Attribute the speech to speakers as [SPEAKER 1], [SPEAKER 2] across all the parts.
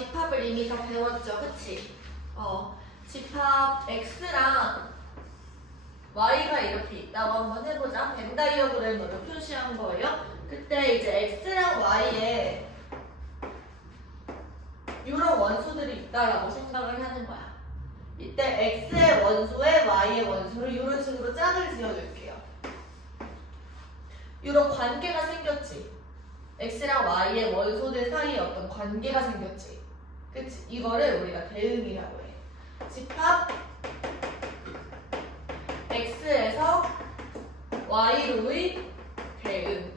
[SPEAKER 1] 집합을 이미 다 배웠죠, 그치? 어, 집합 x랑 y가 이렇게 있다고 한번 해보자. 벤 다이어그램으로 표시한 거예요. 그때 이제 x랑 y에 이런 원소들이 있다라고 생각을 하는 거야. 이때 x의 원소에 y의 원소를 이런 식으로 짝을 지어줄게요. 이런 관계가 생겼지. x랑 y의 원소들 사이에 어떤 관계가 생겼지. 그치? 이거를 우리가 대응이라고 해. 집합 x에서 y로의 대응.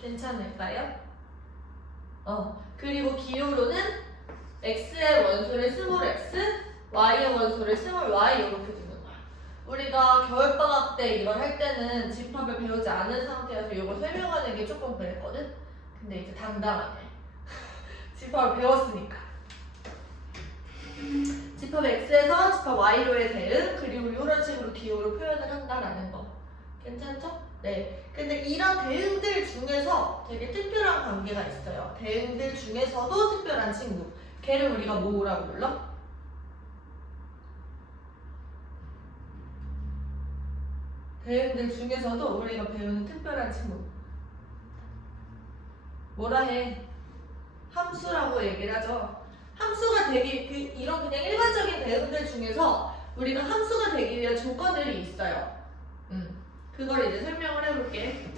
[SPEAKER 1] 괜찮을까요? 어, 그리고 기호로는 x의 원소를 스몰 x, y의 원소를 스몰 y 이렇게 두는 거야. 우리가 겨울방학 때 이걸 할 때는 집합을 배우지 않은 상태여서 이걸 설명하는 게 조금 그랬거든? 근데 이제 당당하네. 집합을 배웠으니까. 집합 x에서 집합 y로의 대응, 그리고 이런 식으로 기호로 표현을 한다라는 거. 괜찮죠? 네. 근데 이런 대응들 중에서 되게 특별한 관계가 있어요. 대응들 중에서도 특별한 친구. 걔를 우리가 뭐라고 불러? 대응들 중에서도 우리가 배우는 특별한 친구. 뭐라 해? 함수라고 얘기를 하죠. 함수가 되기, 그, 이런 그냥 일반적인 대응들 중에서 우리가 함수가 되기 위한 조건들이 있어요. 음, 그걸 이제 설명을 해볼게.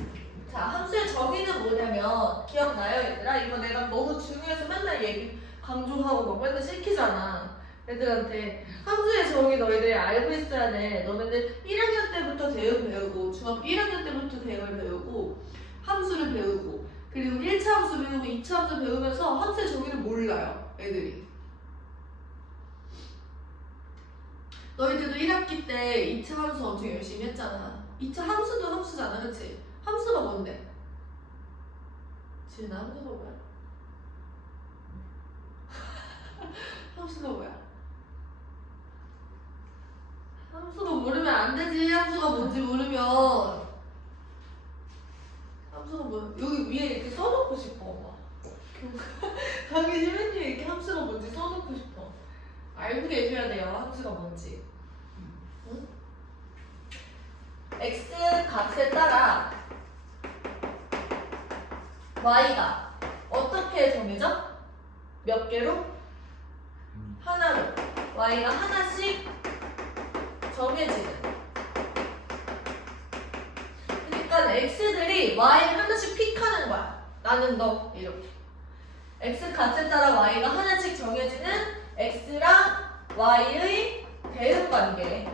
[SPEAKER 1] 자, 함수의 정의는 뭐냐면, 기억나요, 얘들아? 이거 내가 너무 중요해서 맨날 얘기, 강조하고 막 맨날 시키잖아. 애들한테 함수의 정의 너희들이 알고 있어야 돼. 너네들 1학년 때부터 대응 배우고 중학교 1학년 때부터 대응을 배우고 함수를 배우고 그리고 1차 함수 배우고 2차 함수 배우면서 함수의 정의를 몰라요. 애들이. 너희들도 1학기 때 2차 함수 엄청 열심히 했잖아. 2차 함수도 함수잖아. 그치? 함수가 뭔데? 지은아 함수가 뭐야? 함수가 뭐야? 함수가 모르면 안 되지. 함수가 뭔지 모르면. 함수가 뭐 여기 위에 이렇게 써놓고 싶어. 막. 강의 시민님 이렇게 함수가 뭔지 써놓고 싶어. 알고 계셔야 돼요. 함수가 뭔지. 응? x 값에 따라 y가 어떻게 정해져? 몇 개로? 하나로. y가 하나씩 정해지는. 그러니까 x들이 y 하나씩 픽하는 거야. 나는 너 이렇게. x 값에 따라 y가 하나씩 정해지는 x랑 y의 대응 관계.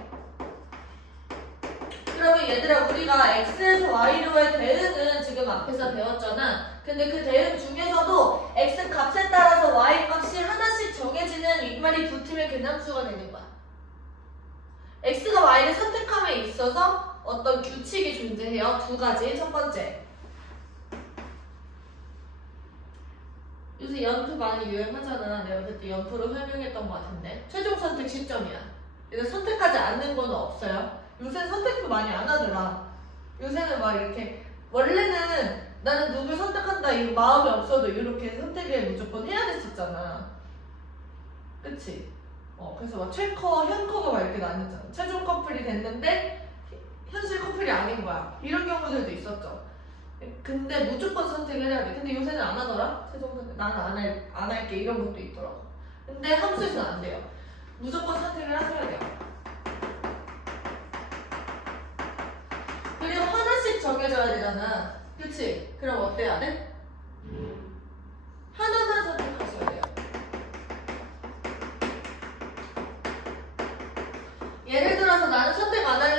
[SPEAKER 1] 그러면 얘들아 우리가 x에서 y로의 대응은 지금 앞에서 배웠잖아. 근데 그 대응 중에서도 x 값에 따라서 y 값이 하나씩 정해지는 윗말이 붙으면 근함수가 되는 거야. x가 y를 선택함에 있어서 어떤 규칙이 존재해요. 두 가지. 첫 번째. 요새 연프 많이 유행하잖아. 내가 그때 연프로 설명했던 것 같은데. 최종 선택 시점이야. 그래서 선택하지 않는 건 없어요. 요새 선택도 많이 안 하더라. 요새는 막 이렇게 원래는 나는 누굴 선택한다 이 마음이 없어도 이렇게 선택을 무조건 해야 됐었잖아. 그치? 어, 그래서 막 최커, 현커가 막 이렇게 나뉘잖아. 최종 커플이 됐는데 커플이 아닌 거야. 이런 경우들도 있었죠. 근데 무조건 선택을 해야 돼. 근데 요새는 안 하더라. 최종 선택. 나는 안, 할, 안 할게. 이런 것도 있더라고. 근데 함수에서는 안 돼요. 무조건 선택을 하셔야 돼요. 그리고 하나씩 정해져야 되잖아. 그치? 그럼 어때야 돼? 하나만 선택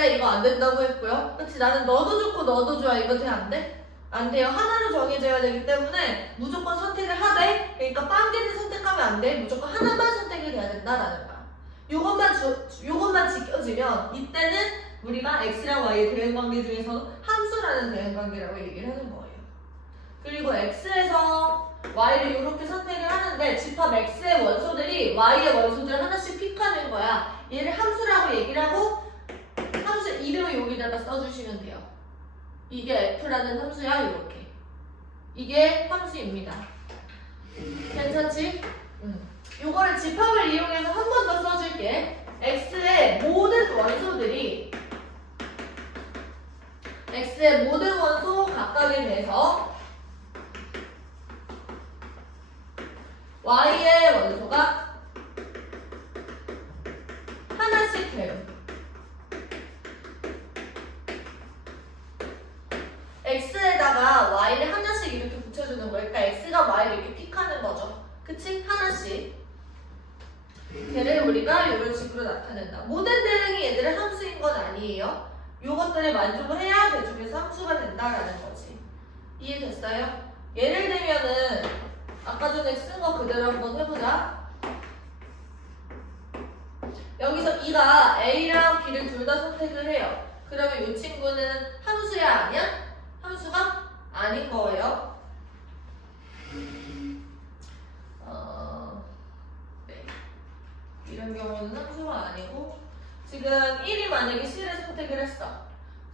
[SPEAKER 1] 안 할래 이거 안 된다고 했고요. 그치? 나는 너도 좋고 너도 좋아 이거 돼? 안 돼? 안 돼요. 하나로 정해져야 되기 때문에 무조건 선택을 하되 그러니까 빵개는 선택하면 안 돼. 무조건 하나만 선택을 해야 된다라는 거야. 요것만 주, 요것만 지켜지면 이때는 우리가 x랑 y의 대응 관계 중에서 함수라는 대응 관계라고 얘기를 하는 거예요. 그리고 x에서 y를 이렇게 선택을 하는데 집합 x의 원소들이 y의 원소들을 하나씩 픽하는 거야. 얘를 함수라고 얘기를 하고 이름을 여기다가 써주시면 돼요. 이게 f라는 함수야 이렇게. 이게 함수입니다. 괜찮지? 응. 요거를 집합을 이용해서 한 번 더 써줄게. x의 모든 원소들이 x의 모든 원소 각각에 대해서 y의 원소가 하나씩 돼요. X에다가 y를 하나씩 이렇게 붙여주는 거예요. 그러니까 x가 y를 이렇게 픽하는 거죠. 그치? 하나씩. 걔를 우리가 이런 식으로 나타낸다. 모든 대응이 얘들의 함수인 건 아니에요. 요것들을 만족을 해야 대중에서 함수가 된다라는 거지. 이해됐어요? 예를 들면은 아까 전에 쓴 거 그대로 한번 해보자. 여기서 E가 A랑 B를 둘 다 선택을 해요. 그러면 이 친구는 함수야 아니야? 함수가 아닌 거예요. 어, 네. 이런 경우는 함수가 아니고 지금 1이 만약에 C를 선택을 했어.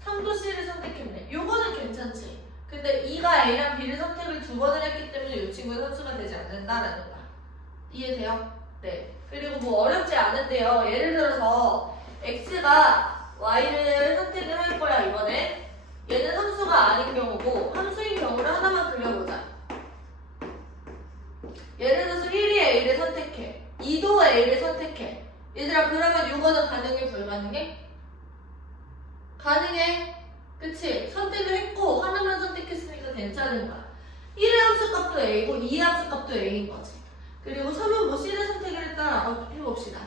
[SPEAKER 1] 3도 C를 선택했네. 요거는 괜찮지. 근데 2가 A랑 B를 선택을 두 번을 했기 때문에 이 친구는 함수가 되지 않는다라는 거야. 이해돼요? 네. 그리고 뭐 어렵지 않은데요. 예를 들어서 X가 Y를 선택을 할 거야 이번에. 얘는 함수가 아닌 경우고 함수인 경우를 하나만 그려보자. 예를 들어서 1이 A를 선택해. 2도 A를 선택해. 얘들아 그러면 이거는 가능해 불가능해? 가능해. 그치? 선택을 했고 하나만 선택했으니까 괜찮은 거야. 1의 함수 값도 A고 2의 함수 값도 A인 거지. 그리고 3은 뭐 C를 선택을 했다라고 해봅시다.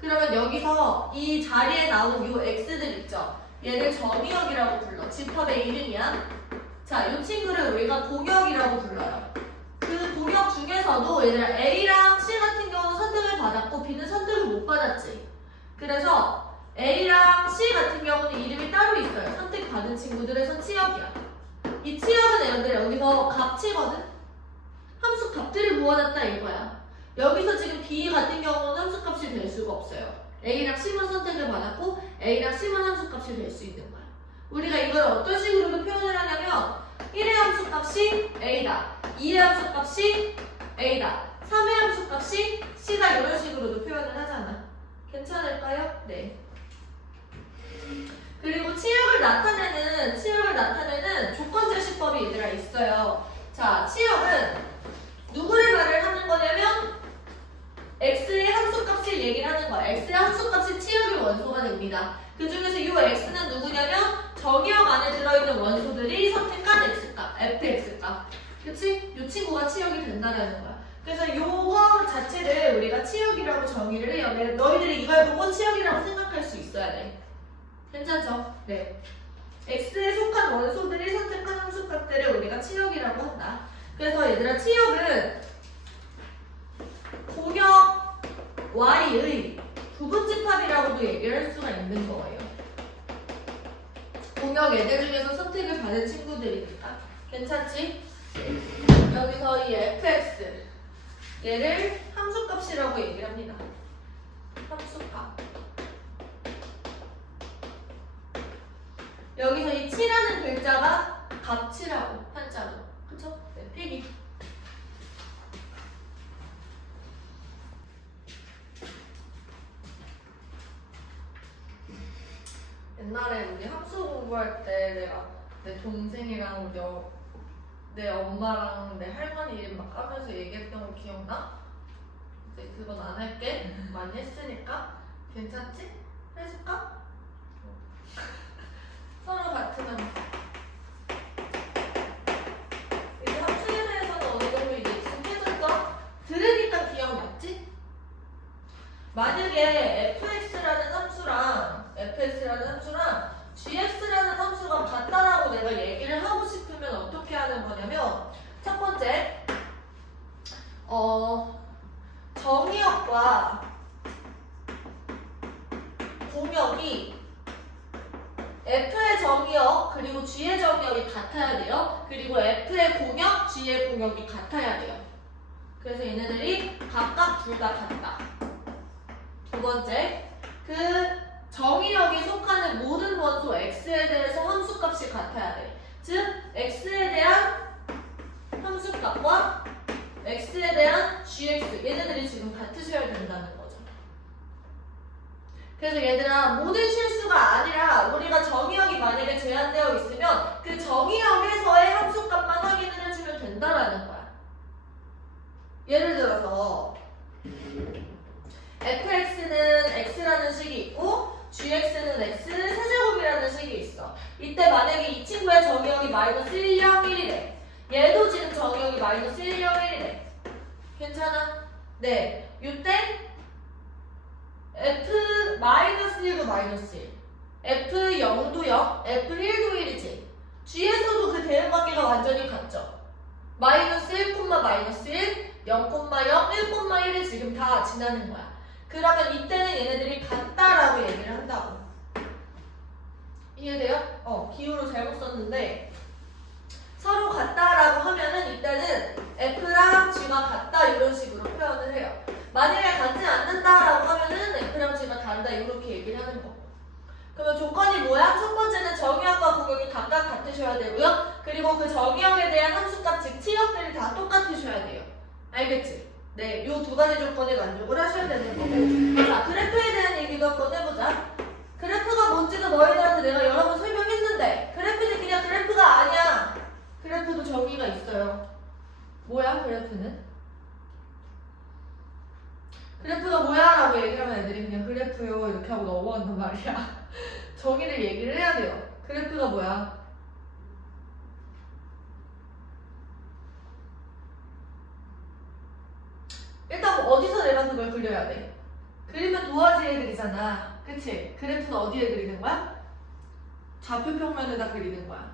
[SPEAKER 1] 그러면 여기서 이 자리에 나온 이 X들 있죠? 얘를 정의역이라고 불러. 집합의 이름이야. 자, 이 친구를 우리가 공역이라고 불러요. 그 공역 중에서도 얘들아 A랑 C 같은 경우는 선택을 받았고 B는 선택을 못 받았지. 그래서 A랑 C 같은 경우는 이름이 따로 있어요. 선택받은 친구들에서 치역이야. 이 치역은 얘들 여기서 값치거든? 함수 값들을 모아놨다 이거야. 여기서 지금 B 같은 경우는 함수 값이 될 수가 없어요. A랑 C만 선택을 받았고 A랑 C만 함수 값이 될 수 있는 거야. 우리가 이걸 어떤 식으로도 표현을 하냐면 1의 함수 값이 A다. 2의 함수 값이 A다. 3의 함수 값이 C다. 이런 식으로도 표현을 하잖아. 괜찮을까요? 네. 그리고 치역을 나타내는 치역을 나타내는 조건 제시법이 얘들아 있어요. 자, 치역은 누구를 말을 하는 거냐면 x의 함수값을 얘기를 하는 거야. x의 함수값이 치역의 원소가 됩니다. 그 중에서 이 x는 누구냐면 정의역 안에 들어있는 원소들이 선택한 x값, fx값. 그치? 이 친구가 치역이 된다는 거야. 그래서 요거 자체를 우리가 치역이라고 정의를 해요. 네, 너희들이 이걸 보고 치역이라고 생각할 수 있어야 돼. 괜찮죠? 네. x에 속한 원소들이 선택한 함수값들을 우리가 치역이라고 한다. 그래서 얘들아 치역은 공역 y의 부분집합이라고도 얘기를 할 수가 있는 거예요. 공역 애들 중에서 선택을 받은 친구들이니까 괜찮지? 여기서 이 fx 얘를 함수값이라고 얘기를 합니다. 함수값. 여기서 이 7라는 글자가 값치라고 한자로 그쵸? 네, 필기 옛날에 우리 함수 공부할 때 내가 내 동생이랑 우리 어, 내 엄마랑 내 할머니 이름 막 까면서 얘기했던 거 기억나? 이제 그건 안 할게 많이 했으니까 괜찮지? 해줄까? 서로 같은 함 그래서 얘들아 모든 실수가 아니라 우리가 정의역이 만약에 제한되어 있으면 그 정의역에서의 함수값만 확인을 해주면 된다라는 거야. 예를 들어서 fx는 x라는 식이 있고 gx는 x는 세제곱이라는 식이 있어. 이때 만약에 이 친구의 정의역이 마이너스 1, 0, 1이래. 얘도 지금 정의역이 마이너스 1, 0, 1이래. 괜찮아? 네. 이때 f 마이너스 1도 마이너스 1. F 0도 0, F 1도 1이지. G에서도 그 대응 관계가 완전히 같죠. 마이너스 1, 마이너스 1, 0, 0, 1, 1을 지금 다 지나는 거야. 그러면 이때는 얘네들이 같다라고 얘기를 한다고. 이해돼요? 어, 기호로 잘못 썼는데 서로 같다라고 하면은 이때는 F랑 G가 같다 이런 식으로 표현을 해요. 만약에 같지 않는다라고 하면은 F랑 G가 다르다 이렇게 얘기를 하는 거고. 그러면 조건이 뭐야? 첫 번째는 정의역과 공역이 각각 같으셔야 되고요. 그리고 그 정의역에 대한 함수값 즉 치역들이 다 똑같으셔야 돼요. 알겠지? 네, 요 두 가지 조건에 만족을 하셔야 되는 거고. 자, 그래프에 대한 얘기도 한번 해보자. 그래프가 뭔지도 너희들한테 내가 여러 번 설명했는데 그래프는 그냥 그래프가 아니야. 그래프도 정의가 있어요. 뭐야 그래프는? 그래프가 뭐야? 라고 얘기하면 애들이 그냥 그래프요 이렇게 하고 넘어간단 말이야. 정의를 얘기를 해야 돼요. 그래프가 뭐야? 일단 뭐 어디서 내가 그걸 그려야 돼? 그리면 도화지 애들이잖아. 그치? 그래프는 어디에 그리는 거야? 좌표 평면에다 그리는 거야.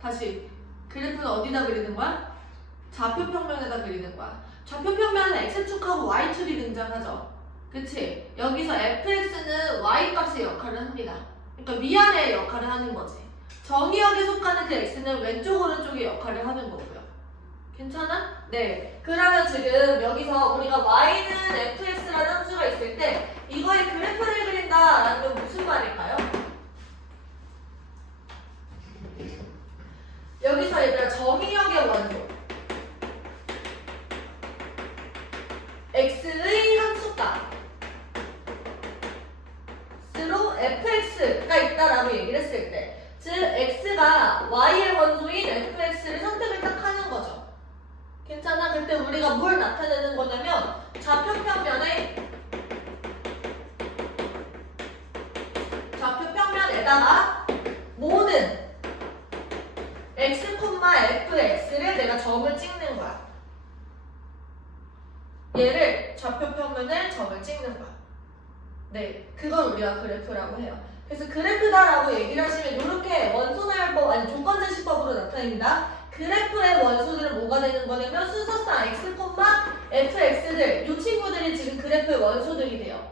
[SPEAKER 1] 다시. 그래프는 어디다 그리는 거야? 좌표 평면에다 그리는 거야. 좌표 평면은 x축하고 y축이 등장하죠. 그치? 여기서 fx는 y 값의 역할을 합니다. 그러니까 위아래의 역할을 하는 거지. 정의역에 속하는 그 x는 왼쪽 오른쪽의 역할을 하는 거고요. 괜찮아? 네. 그러면 지금 여기서 우리가 y는 fx라는 함수가 있을 때 이거의 그래프를 그린다라는 건 무슨 말일까요? 여기서 얘들아 정의역의 원소 x의 함수값 스로 fx가 있다라고 얘기를 했을 때 즉 x가 y의 원소인 fx를 선택을 딱 하는 거죠. 괜찮아? 그때 우리가 뭘 나타내는 거냐면 좌표평면에 좌표평면에다가 모든 x, fx를 내가 점을 찍는 거야. 얘를 좌표평면에 점을 찍는 거야. 네, 그걸 우리가 그래프라고 해요. 그래서 그래프다라고 얘기를 하시면 이렇게 원소날법 아니 조건제시법으로 나타냅니다. 그래프의 원소들은 뭐가 되는 거냐면 순서상 x, fx들 이 친구들이 지금 그래프의 원소들이 돼요.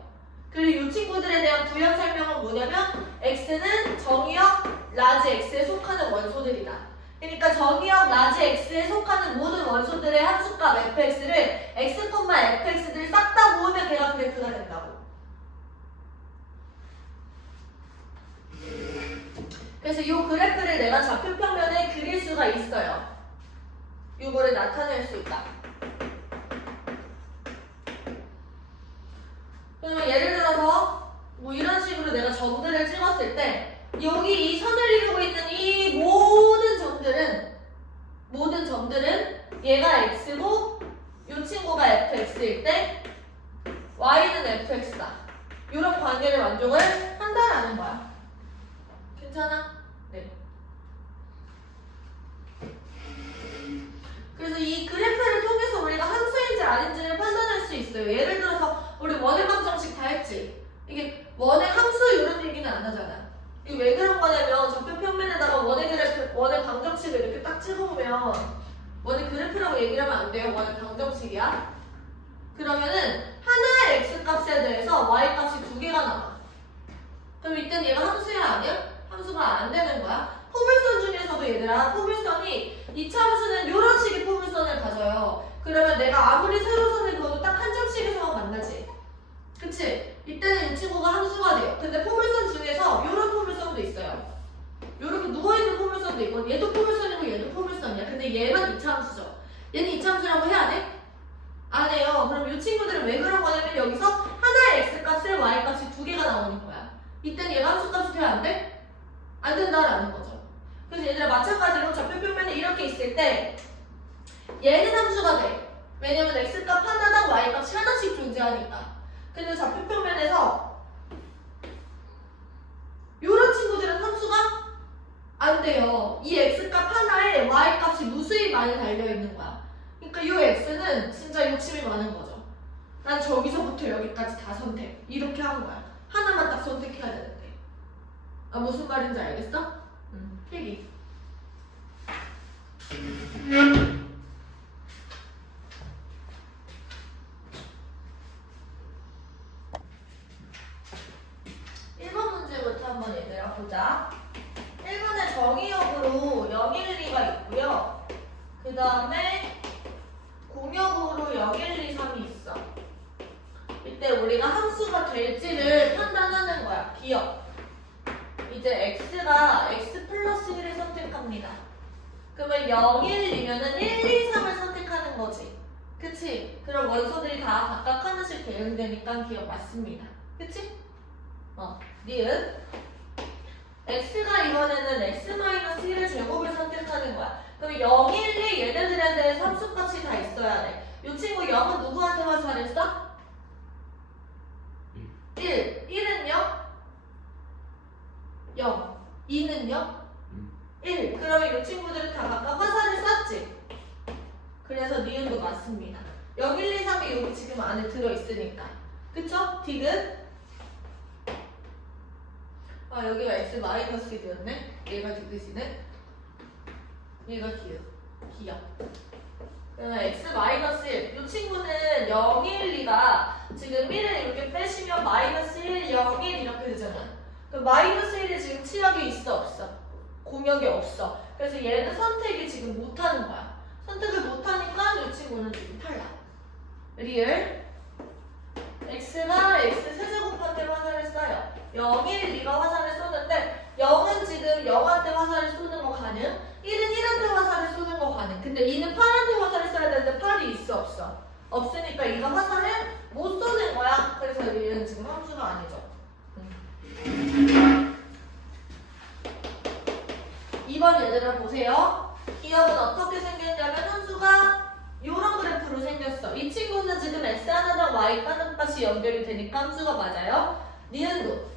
[SPEAKER 1] 그리고 이 친구들에 대한 부연 설명은 뭐냐면 x는 정의역 라지 x에 속하는 원소들이다. 그러니까 정의역 라지 x에 속하는 모든 원소들의 함수값 fx를 x, fx들을 싹다 모으면 걔가 그래프가 된다고. 그래서 이 그래프를 내가 좌표평면에 그릴 수가 있어요. 이거를 나타낼 수 있다. 그러면 예를 들어서 뭐 이런 식으로 내가 점들을 찍었을 때 여기 이 선을 이루고 있는 이 모든 점들은 모든 점들은 얘가 x고 이 친구가 fx일 때 y는 fx다. 이런 관계를 만족을 한다라는 거야. 괜찮아? 네. 그래서 이 그래프를 통해서 우리가 함수인지 아닌지를 판단할 수 있어요. 예를 들어서 우리 원의 방정식 다 했지. 이게 원의 함수 이런 얘기는 안 하잖아. 이게 왜 그런 거냐면 좌표 평면에다가 원의 그래프, 원의 방정식을 이렇게 딱 찍어보면 원의 그래프라고 얘기를 하면 안 돼요. 원의 방정식이야. 그러면은 하나의 x 값에 대해서 y 값이 두 개가 나와. 그럼 이때는 얘가 함수야 아니야? 함수가 안 되는 거야. 포물선 중에서도 얘들아 포물선이 이차 함수는 이런 식의 포물선을 가져요. 그러면 내가 아무리 세로선을 그어도 딱 한 점씩에서만 만나지. 그치? 이때는 이 친구가 함수가 돼요. 근데 포물선 중에서 이런 포물선도 있어요. 이렇게 누워있는 포물선도 있고 얘도 포물선이고 얘도 포물선이야. 근데 얘만 이차 함수죠. 얘는 이차 함수라고 해야 돼? 안 해요. 그럼 이 친구들은 왜 그런 거냐면 여기서 하나의 x 값에 y 값이 두 개가 나오는 거야. 이때는 얘가 함수 값이 돼야 안 돼? 안 된다라는 거죠. 그래서 얘들아 마찬가지로 좌표 평면에 이렇게 있을 때 얘는 함수가 돼. 왜냐면 x값 하나당 y값이 하나씩 존재하니까. 근데 좌표 평면에서 이런 친구들은 함수가 안 돼요. 이 x값 하나에 y값이 무수히 많이 달려있는 거야. 그러니까 이 x는 진짜 욕심이 많은 거죠. 난 저기서부터 여기까지 다 선택. 이렇게 한 거야. 하나만 딱 선택해야 되는데. 아 무슨 말인지 알겠어? 응. 필기. 일번 문제부터 한번 얘들아 보자. 1번에 정의역으로 012가 있고요. 그 다음에 공역으로 0123이 있어. 이때 우리가 함수가 될지를 판단하는 거야. 기억. 이제 x가 x 플러스 1을 선택합니다. 그러면 012면은 1, 2, 3을 선택하는 거지. 그치? 그럼 원소들이 다 각각 하나씩 대응 되니까 기억 맞습니다. 그치? 어, 니은. x가 이번에는 x-1을 제곱을 선택하는 거야. 그럼 0, 1, 2 얘네들한테 함수값이 다 있어야 돼. 이 친구 0은 누구한테 화살을 써? 1. 1은요? 0. 2는요? 1. 그러면 이 친구들은 다 각각 화살을 쐈지? 그래서 니은도 맞습니다. 0, 1, 2, 3이 여기 지금 안에 들어있으니까. 그쵸? 디귿? 아 여기가 x 마이너스 1이었네 얘가 디귿이네 얘가 기역 그러면 x 마이너스 1. 이 친구는 0, 1, 2가 지금 1을 이렇게 빼시면 마이너스 1, 0, 1 이렇게 되잖아. 그 마이너스 1이 지금 치역에 있어 없어? 공역에 없어. 그래서 얘는 선택이 지금 못하는 거야. 선택을 못하니까 이 친구는 지금 탈락. 리을 x가 x 세제곱한테 화살을 쏴요. 0, 1, 2가 화살을 쏘는데 0은 지금 0한테 화살을 쏘는 거 가능? 1은 1한테 화살을 쏘는 거 가능. 근데 2는 8한테 화살을 쏴야 되는데 8이 있어 없어? 없으니까 2가 화살을 못 쏘는 거야. 그래서 얘는 지금 함수가 아니죠. 음. 2번 얘들아 보세요. 기억은 어떻게 생겼냐면 함수가 이런 그래프로 생겼어. 이 친구는 지금 x 하나당 y 하나까지 연결이 되니까 함수가 맞아요. 니은도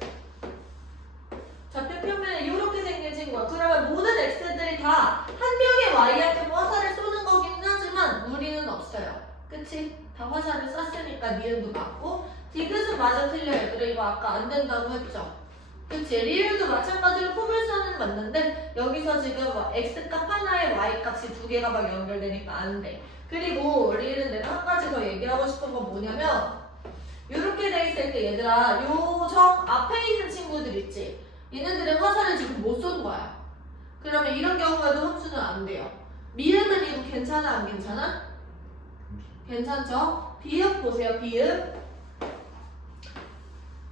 [SPEAKER 1] 좌표 표면에 이렇게 생긴 친구야. 그러면 모든 x들이 다 한 명의 y한테 화살을 쏘는 거긴 하지만 우리는 없어요. 그치? 다 화살을 쐈으니까 니은도 맞고 디귿은 맞아 틀려 얘들아 이거 아까 안 된다고 했죠? 그치? 리을도 마찬가지로 포물선은 맞는데 여기서 지금 x값 하나에 y값이 두 개가 막 연결되니까 안 돼. 그리고 리을은 내가 한 가지 더 얘기하고 싶은 건 뭐냐면 이렇게 돼 있을 때 얘들아 요정 앞에 있는 친구들 있지? 얘네들의 화살을 지금 못 쏜 거야. 그러면 이런 경우에도 함수는 안 돼요. 미음은 이거 괜찮아 안 괜찮아? 괜찮죠? 비읍 보세요 비읍.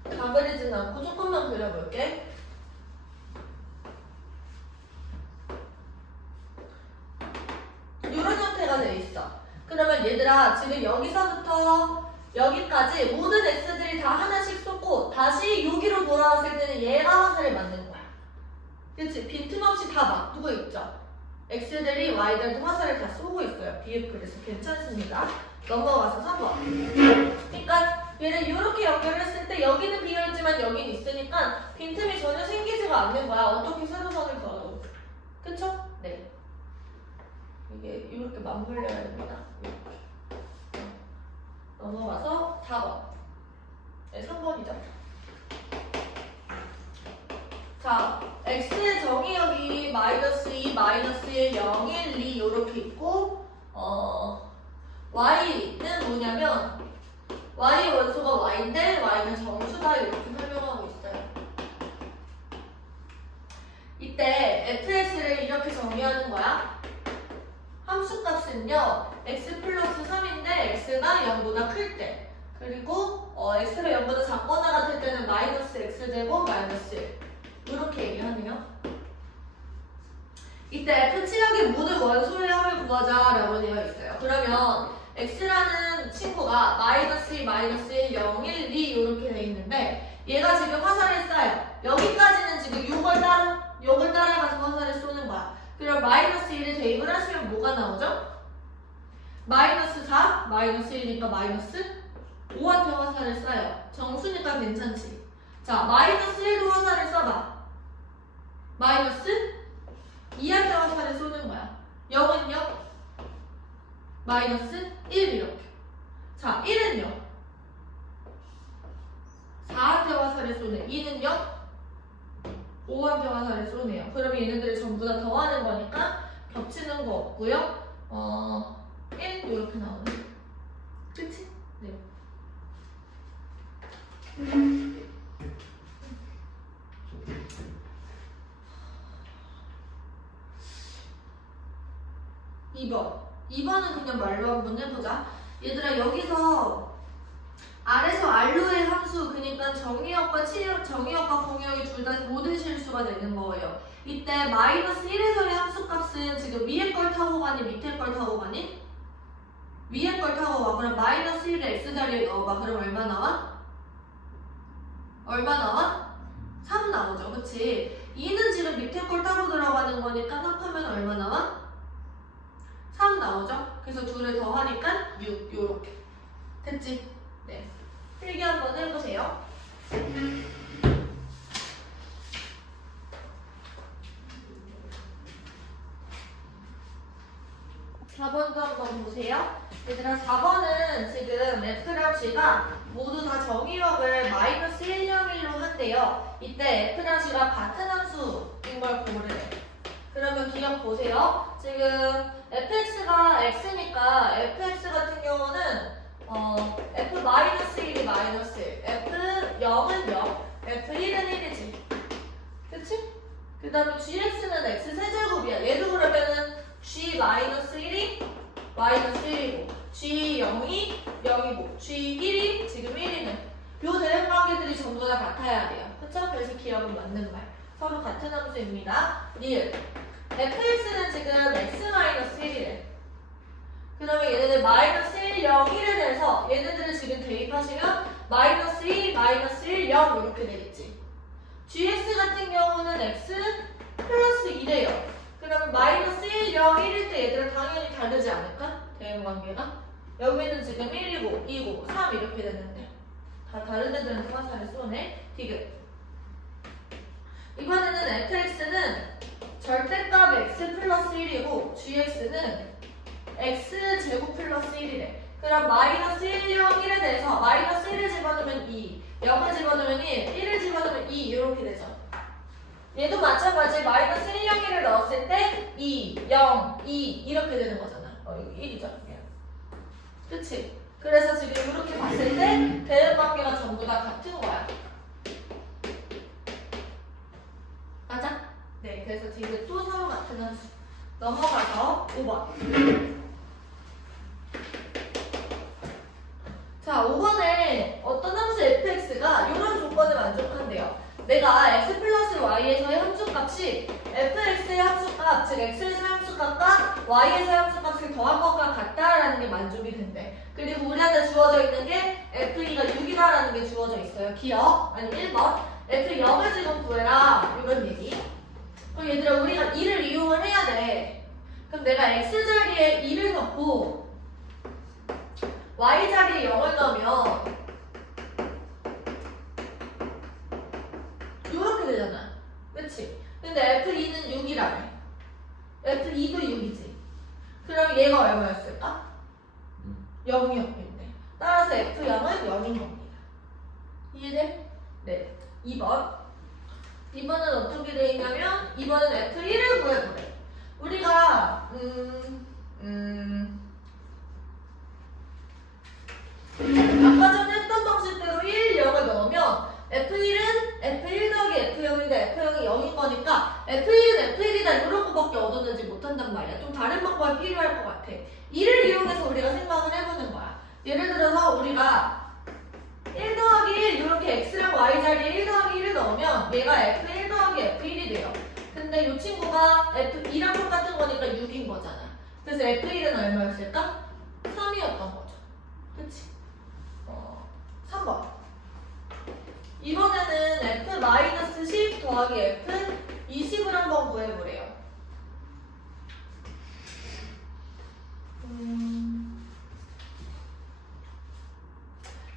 [SPEAKER 1] 다 그리진 않고 조금만 그려볼게. 이런 형태가 돼 있어. 그러면 얘들아 지금 여기서부터 여기까지 모든 x들이 다 하나씩 쏟고 다시 여기로 돌아왔을 때는 얘가 화살을 맞는 거야. 그치? 빈틈없이 다 막두고 있죠 x들이 y들한테 화살을 다 쏘고 있어요. 비읍 그래서 괜찮습니다. 넘어가서 3번. 그러니까 얘를 이렇게 연결했을 때 여기는 비어있지만 여기는 있으니까 빈틈이 전혀 생기지가 않는 거야. 어떻게 세로선을 그어도 그쵸? 네. 이게 이렇게 맞물려야 됩니다. 넘어가서 4번. 네 3번이죠 자 x의 정의역이 마이너스 2, 마이너스 1, 0, 1, 2 이렇게 있고 어 y는 뭐냐면 y 원소가 y인데 y는 정수다 이렇게 설명하고 있어요. 이때 fx를 이렇게 정의하는 거야. 함수 값은요 x 플러스 3인데 x가 0보다 클 때. 그리고 어, x가 0보다 작거나 같을 때는 마이너스 x제곱 마이너스 1 이렇게 얘기하네요. 이때 치역의 모든 원소의 합을 구하자 라고 되어 있어요. 그러면 x라는 친구가 마이너스 1, 마이너스 1, 0, 1, 2 이렇게 돼 있는데 얘가 지금 화살을 쏴요. 여기까지는 지금 6을 따라 6을 따라가서 화살을 쏘는 거야. 그럼 마이너스 1에 대입을 하시면 뭐가 나오죠? 마이너스 4, 마이너스 1이니까 마이너스 5한테 화살을 쏴요. 정수니까 괜찮지. 자, 마이너스 1도 화살을 쏴봐. 마이너스 2한테 화살을 쏘는 거야. 0은요? 마이너스 1 이렇게. 자, 1은요. 4한테 화살을 쏘네. 2는요. 5한테 화살을 쏘네요. 그러면 얘네들을 전부 다 더하는 거니까 겹치는 거 없고요. 어, 1 이렇게 나오네. 그치? 네. 이번 2번은 그냥 말로 한번 해보자. 얘들아, 여기서 아래서 R로의 함수, 그러니까 정의역과 정의역과 공역이 둘 다 모든 실수가 되는 거예요. 이때 마이너스 1에서의 함수 값은 지금 위에 걸 타고 가니 밑에 걸 타고 가니? 위에 걸 타고 가. 그럼 마이너스 1을 x자리에 넣어봐. 그럼 얼마 나와? 얼마 나와? 3 나오죠. 그치? 2는 지금 밑에 걸 타고 들어가는 거니까 합하면 얼마 나와? 3 나오죠? 그래서 둘을 더하니까 6 요렇게. 됐지? 네. 필기 한번 해보세요. 사번도 한번 보세요. 얘들아 4번은 지금 F랑 G가 모두 다 정의역을 마이너스 1, 0, 1로 한대요. 이때 F랑 G가 같은 함수인 걸 고르래. 그러면 기억 보세요. 지금 fx가 x니까 fx 같은 경우는 어, f 마이너스 1이 마이너스 1, f 0은 0, f 1은 1이지. 그치? 그 다음에 gx는 x 세제곱이야. 얘도 그러면은 g 마이너스 1이 마이너스 1이고, g 0이 0이고, g 1이 지금 1이는 요 대응 관계들이 전부 다 같아야 돼요. 그쵸? 그래서 기억은 맞는 말. 서로 같은 함수입니다. 1. fx는 지금 x-1이래. 그러면 얘네들 마이너스 1, 0, 1에 대해서 얘네들을 지금 대입하시면 마이너스 2, 마이너스 1, 0 이렇게 되겠지. gx 같은 경우는 x 플러스 2래요. 그러면 마이너스 1, 0, 1일 때 얘들은 당연히 다르지 않을까? 대응 관계가? 여기는 지금 1이고 2고 3 이렇게 되는데 다 다른 애들은 화살을 쏘네. 디귿. 이번에는 fx는 절대값 x 플러스 1이고 gx는 x 제곱 플러스 1이래. 그럼 마이너스 1, 0, 1에 대해서 마이너스 1을 집어넣으면 2, 0을 집어넣으면 1, 1을 집어넣으면 2 이렇게 되죠. 얘도 마찬가지 마이너스 1, 0, 1을 넣었을 때 2, 0, 2 이렇게 되는 거잖아. 어 이거 1이죠. 그치? 그래서 지금 이렇게 봤을 때 대응 관계가 전부 다 같은 거야. 맞아? 네, 그래서 지금 또 서로 같은 함수. 넘어가서 5번. 자, 5번에 어떤 함수 fx가 이런 조건을 내가 x 플러스 y에서의 함수값이 fx의 함수값, 즉 x에서의 함수값과 y에서의 함수값을 더한 것과 같다라는 게 만족이 된대. 그리고 우리한테 주어져 있는 게 f2가 6이다라는 게 주어져 있어요. 기억? 아니 1번. f0을 지금 구해라. 이런 얘기. 그럼 얘들아 우리가 2를 이용을 해야 돼. 그럼 내가 x자리에 2를 넣고 y자리에 0을 넣으면 이렇게 되잖아. 그치? 근데 f2는 6이라며. F2도 6이지. 그럼 얘가 얼마였을까? 0이었겠네. 따라서 f0은 0인 겁니다. 이해돼? 네. 2번. 2번은 어떻게 돼 있냐면 2번은 F1을 구해보래. 우리가 음, 음, F1은 F1 더하기 F0인데 F0이 0인 거니까 F1은 F1이다 이런 거밖에 얻어내지 못한단 말이야. 좀 다른 방법이 필요할 것 같아. 2를 이용해서 우리가 생각을 해보는 거야. 예를 들어서 우리가 1 더하기 1 이렇게 x랑 y 자리에 1 더하기 1을 넣으면 얘가 f1 더하기 f1이 돼요. 근데 이 친구가 f2랑 똑같은 거니까 6인 거잖아. 그래서 f1은 얼마였을까? 3이었던 거죠. 그치? 어, 3번. 이번에는 f-10 더하기 f 20을 한번 구해보래요. 음,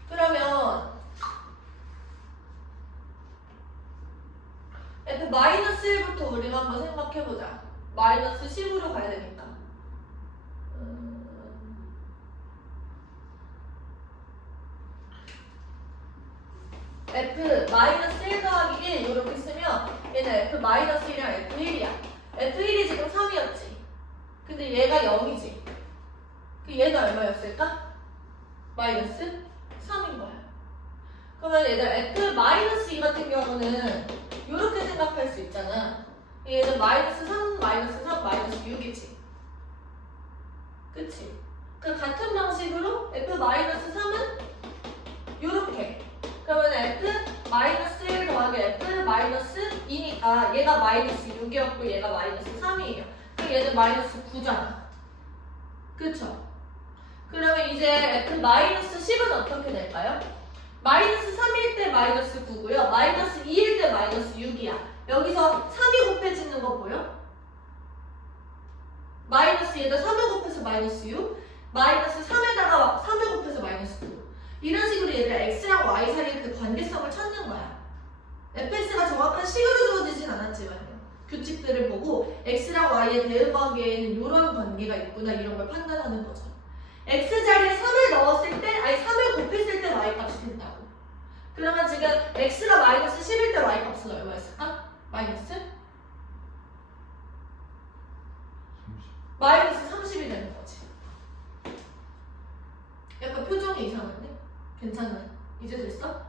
[SPEAKER 1] 그러면 f 마이너스 1부터 우리가 한번 생각해보자. 마이너스 10으로 가야 되니까. 음, F 마이너스 1 더하기 1 이렇게 쓰면 얘는 F 마이너스 1이랑 F 1이야. F 1이 지금 3이었지. 근데 얘가 0이지. 그 얘가 얼마였을까? 마이너스 3인 거야. 그러면 얘들 F 마이너스 2 같은 경우는 이렇게 생각할 수 있잖아. 얘는 마이너스 3, 마이너스 3, 마이너스 6이지. 그치? 그 같은 방식으로 F 마이너스 3은 이렇게. 그러면 F 마이너스 1 더하기 F 마이너스 2니까 얘가 마이너스 6이었고 얘가 마이너스 3이에요. 그럼 얘는 마이너스 9잖아. 그쵸? 그러면 이제 F 마이너스 10은 어떻게 될까요? 마이너스 3일 때 마이너스 9고요. 마이너스 2일 때 마이너스 6이야. 여기서 3이 곱해지는 거 보여? 마이너스 얘도 3을 곱해서 마이너스 6, 마이너스 3에다가 3을 곱해서 마 이너스 9. 이런 식으로 얘들 x랑 y 사이의 그 관계성을 찾는 거야. fx가 정확한 식으로 주어지진 않았지만요. 규칙들을 보고 x랑 y의 대응 관계에는 이런 관계가 있구나 이런 걸 판단하는 거죠. x 자리에 3을 넣었을 때, 아니 3을 곱했을 때 y 값이 된다고. 그러면 지금 x가 마이너스 10일 때 y 값은 얼마였을까? 마이너스? 마이너스 30이 되는 거지. 약간 표정이 이상한데? 괜찮아요? 이제 됐어?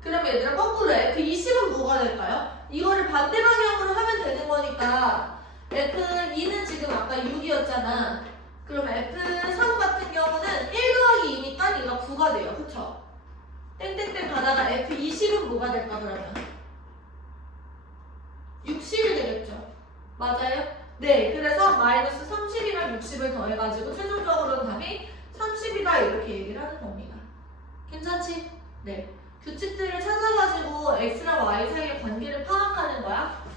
[SPEAKER 1] 그러면 얘들아 거꾸로 F20은 뭐가 될까요? 이거를 반대 방향으로 하면 되는 거니까 F2는 지금 아까 6이었잖아. 그럼 F3 같은 경우는 1 더하기 2니까 얘가 9가 돼요. 그쵸? 땡땡땡 가다가 F20은 뭐가 될까 그러면? 60이 되겠죠? 맞아요? 네, 그래서 마이너스 30이랑 60을 더해가지고 최종적으로는 답이 30이다 이렇게 얘기를 하는 겁니다. 괜찮지? 네. 규칙들을 찾아가지고 x랑 y 사이의 관계를 파악하는 거야.